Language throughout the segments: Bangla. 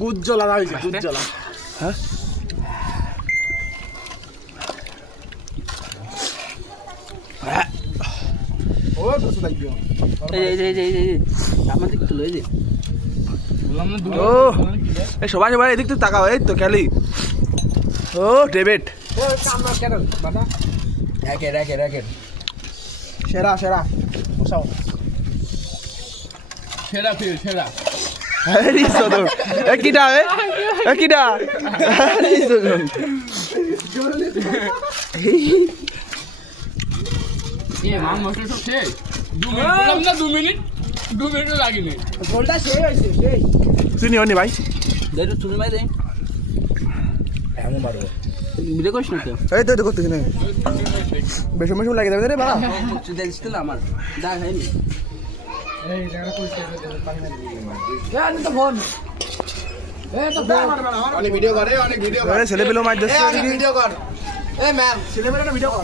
গুজ্জলা না হয়েছে গুজ্জলা। হ্যাঁ? সবাই সবাই এদিক তো তাকাও এই তো খেলি। ও বাবা। র্যাকেট র্যাকেট র্যাকেট সেরা সেরা। সেরা ফিল সেরা। হেৰি চদন এ কিটা এ এ কিটা হেৰি চদন এ মাম মশলা সব শেষ দু মিনিট বললাম না দু মিনিট দু মিনিটও লাগেনি গোলটা সেই হয়েছে সেই চিনি হয়নি ভাই দে তো চুরি মাই দে এমন মারো ভিডিও করিস না তো এই তো করতেছি না বেশি বেশি লাগে যাবে রে বাবা আমার দেখ হয়নি অনেক ভিডিও করে অনেক ভিডিও করে এই ছেলে পেলেও মাছ এ ভিডিও কর এ ম্যাম ভিডিও কর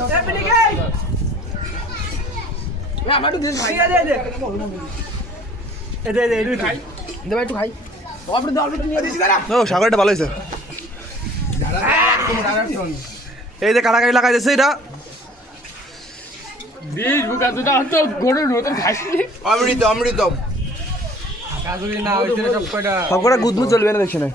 আমার একটু দিস ভাই দে দে এ দে দে একটু খাই দে ভাই একটু খাই দে অল্প নিয়ে দিছি দাঁড়া ও সাগরটা ভালো হয়েছে এই যে কাটাকাটি লাগাই দিচ্ছে এটা বিশ বুকা তো গরুর নতুন খাইছিলি অমৃত অমৃত। কাজুরি না হইছে সব কটা গুদমুদ চলবে না দেখছি না।